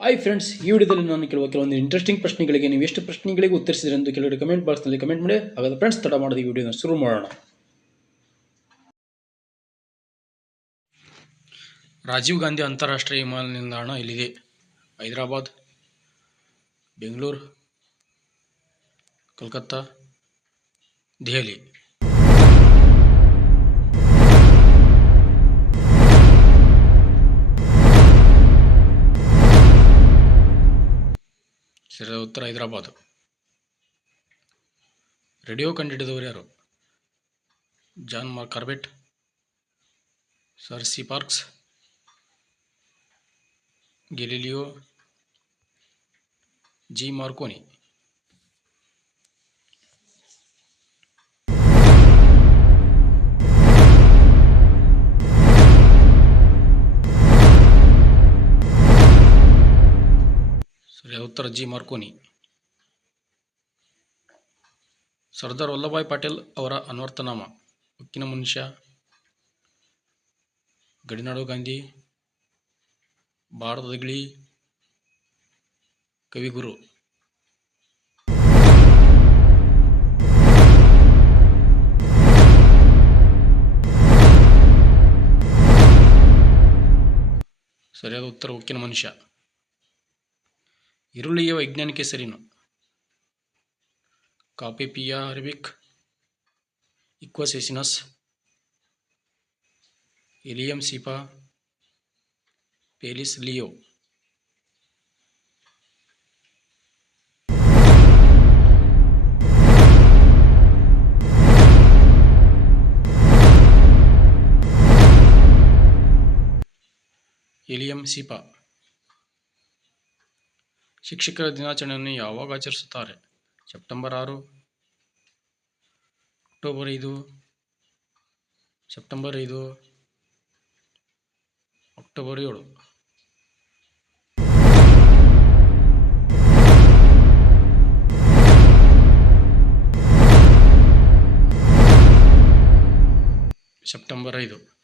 Hi friends, ಈ ವಿಡಿಯೋದಲ್ಲಿ ನಾನು ಕೆಲವೊಂದು ಇಂಟ್ರೆಸ್ಟಿಂಗ್ ಪ್ರಶ್ನೆಗಳಿಗೆ ನೀವು ಎಷ್ಟು ಪ್ರಶ್ನೆಗಳಿಗೆ ಉತ್ತರಿಸಿದ್ರೆ ಎಂದು ಕೆಲವರು ಕಮೆಂಟ್ ಬಾಕ್ಸ್ನಲ್ಲಿ ಕಮೆಂಟ್ ಮಾಡಿ. ಹಾಗಾದ್ರೆ ಫ್ರೆಂಡ್ಸ್, ತಡ ಮಾಡದೆ ಈ ವಿಡಿಯೋನ ಶುರು ಮಾಡೋಣ. ರಾಜೀವ್ ಗಾಂಧಿ ಅಂತಾರಾಷ್ಟ್ರೀಯ ವಿಮಾನ ನಿಲ್ದಾಣ ಎಲ್ಲಿದೆ? ಹೈದರಾಬಾದ್, ಬೆಂಗಳೂರು, ಕೋಲ್ಕತ್ತಾ, ದೆಹಲಿ. ಸರಿಯಾದ ಉತ್ತರ ಹೈದರಾಬಾದ್. ರೇಡಿಯೋ ಕಂಡುಹಿಡಿದವರು ಯಾರು? John Corbett, sir C Parks, Galileo, G Marconi. ಸರಿಯಾದ ಉತ್ತರ ಜಿ ಮಾರ್ಕೋನಿ. ಸರ್ದಾರ್ ವಲ್ಲಭಾಯ್ ಪಟೇಲ್ ಅವರ ಅನ್ವರ್ಥನಾಮ? ಉಕ್ಕಿನ ಮನುಷ್ಯ, ಗಡಿನಾಡು ಗಾಂಧಿ, ಭಾರತದ ಗಿಳಿ, ಕವಿಗುರು. ಸರಿಯಾದ ಉತ್ತರ ಉಕ್ಕಿನ ಮನುಷ್ಯ. ಈರುಳ್ಳಿಯ ವೈಜ್ಞಾನಿಕ ಹೆಸರೇನು? ಕಾಪೇಪಿಯಾ ಅರೇಬಿಕ್, ಇಕ್ವಸ್ ಎಸಿನಸ್, ಎಲಿಯಮ್ ಸಿಪಾ, ಪೇಲಿಸ್ ಲಿಯೋ. ಎಲಿಯಮ್ ಸಿಪಾ. ಶಿಕ್ಷಕರ ದಿನಾಚರಣೆಯನ್ನು ಯಾವಾಗ ಆಚರಿಸುತ್ತಾರೆ? September 6, October 5, September 5, October 7. September 5.